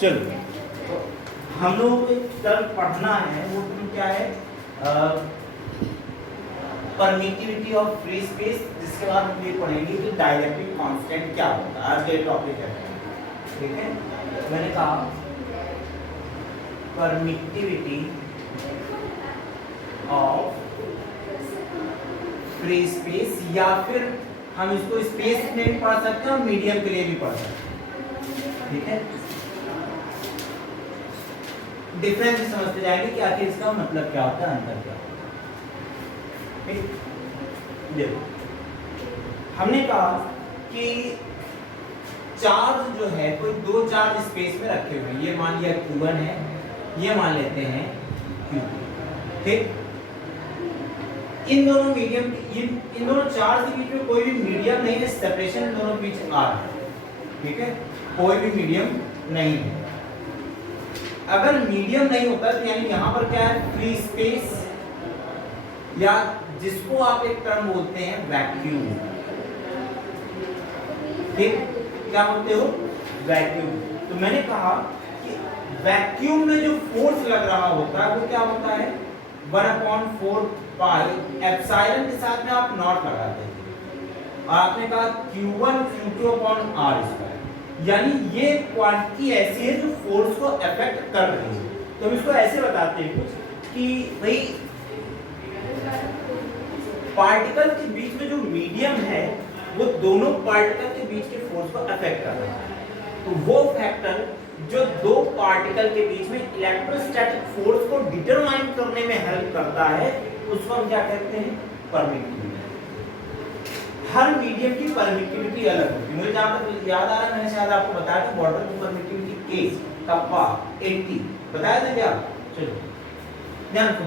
चलो, तो हम लोगों को एक टर्म पढ़ना है, वो टर्म क्या है? परमिटिविटी ऑफ फ्री स्पेस, जिसके बाद हम ये पढ़ेंगे कि डाइलेक्ट्रिक कांस्टेंट क्या होता है। आज का टॉपिक है, ठीक है। मैंने कहा परमिटिविटी ऑफ फ्री स्पेस, या फिर हम इसको स्पेस में भी पढ़ सकते हैं और मीडियम के लिए भी पढ़ सकते हैं, ठीक है। डिफरेंस समझते जाएंगे कि आखिर इसका मतलब क्या होता है, अंतर क्या होता है। देखो, हमने कहा कि चार्ज जो है कोई दो चार्ज स्पेस में रखे हुए हैं, ये मान लिया Q1 है, ये मान लेते हैं Q2, ठीक। इन दोनों मीडियम, इन दोनों चार्ज के बीच में कोई भी मीडियम नहीं है, सेपरेशन इन दोनों के बीच R है, ठीक है। कोई भी मीडियम नहीं है। अगर मीडियम नहीं होता तो यानी यहाँ पर क्या है, फ्री स्पेस, या जिसको आप एक टर्म बोलते हैं वैक्यूम, ठीक। क्या बोलते हो? वैक्यूम। तो मैंने कहा कि वैक्यूम में जो फोर्स लग रहा होता है वो क्या होता है, 1/4 पाई एप्सिलॉन के साथ में आप नॉट लगाते थे, और आपने कहा Q1 Q2/R², यानी ये क्वांटिटी ऐसी है जो फोर्स को अफेक्ट कर रही है। तो हम इसको ऐसे बताते हैं कुछ कि भाई पार्टिकल के बीच में जो मीडियम है वो दोनों पार्टिकल के बीच के फोर्स को अफेक्ट कर रहा है। तो वो फैक्टर जो दो पार्टिकल के बीच में इलेक्ट्रोस्टैटिक फोर्स को डिटरमाइन करने में हेल्प करता है, उसको हम क्या कहते हैं, परमिटिविटी। हर मीडियम की परमिटिविटी अलग होती है। मुझे जहां तक याद आ रहा है, मैंने शायद आपको बताया था वाटर की परमिटिविटी केस कप्पा 80 बताया था क्या? चलो ध्यान रखो,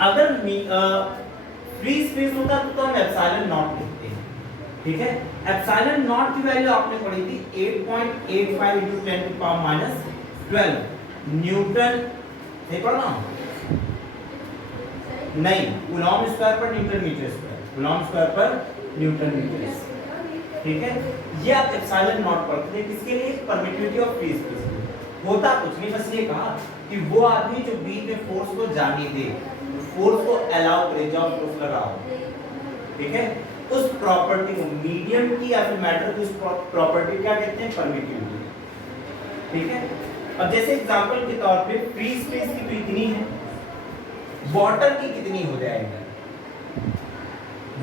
अगर फ्री स्पेस होता तो हम एप्सिलॉन नॉट लिखते हैं, ठीक है। एप्सिलॉन नॉट की वैल्यू आपने पढ़ी थी 8.85 × 10⁻12 न्यूटन, नहीं पढ़ना? नहीं, coulomb square per newton metre square, coulomb square per newton metre, ठीक है। ये आप एप्सिलॉन नॉट पढ़ते थे, किसके लिए? Permittivity of free space. होता कुछ नहीं, बस ये कहा कि वो आदमी जो बीच में फोर्स को जाने दे, फोर्स को अलाउ करे, जब फोर्स लगाओ, ठीक है, उस प्रॉपर्टी को, मीडियम की या फिर मैटर की उस प्रॉपर्टी क्या कहते हैं, परमिटिविटी, ठीक है। अब जैसे एग्जांपल के तौर पे फ्री स्पेस की तो इतनी है, वाटर की कितनी हो जाएगी?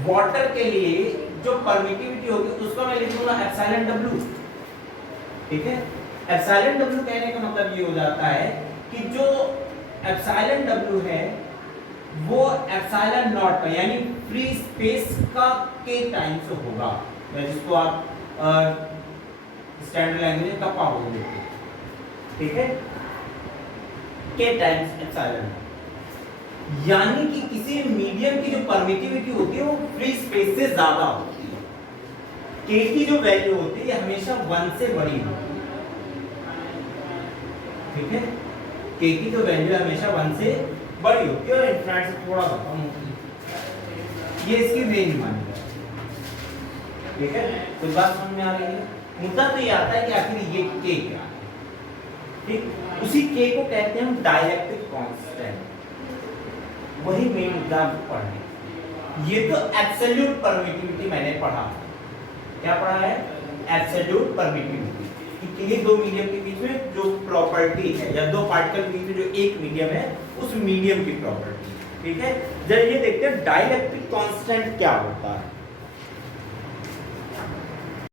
वाटर के लिए जो परमिटिविटी होगी उसको मैं लिख दूंगा एप्सिलॉन W, ठीक है। एप्सिलॉन W कहने का मतलब ये हो जाता है कि जो एप्सिलॉन W है वो एप्सिलॉन नॉट का, यानी फ्री स्पेस का के टाइम्स होगा, जिसको आप स्टैंडर्ड लैंग्वेज में कप्पा बोल देते हैं, ठीक है, के टाइम्स एप्सिलॉन। यानी कि किसी मीडियम की जो परमिटिविटी होती है वो फ्री स्पेस से ज्यादा होती है। के की जो वैल्यू होती है हमेशा 1 से बड़ी होती है, ठीक है। के की जो वैल्यू हमेशा 1 से बड़ी होती है और इनफिनिट से थोड़ा सा कम होती है। ये इसकी रेंज मानी जाती है, ठीक है। कुछ बात समझ में आ रही है? मुद्दा तो ये आता है कि आखिर ये के क्या है, ठीक। उसी के को कहते हैं डाइलेक्ट्रिक कांस्टेंट, वही मेन मुद्दा पढ़ने। ये तो एब्सोल्यूट परमिटिविटी मैंने पढ़ा, क्या पढ़ा है? एब्सोल्यूट परमिटिविटी, कि किन्हीं दो मीडियम के बीच में जो प्रॉपर्टी है, या दो पार्टिकल के बीच में जो एक मीडियम है उस मीडियम की प्रॉपर्टी, ठीक है। जब ये देखते हैं डाइलेक्ट्रिक कांस्टेंट क्या होता है,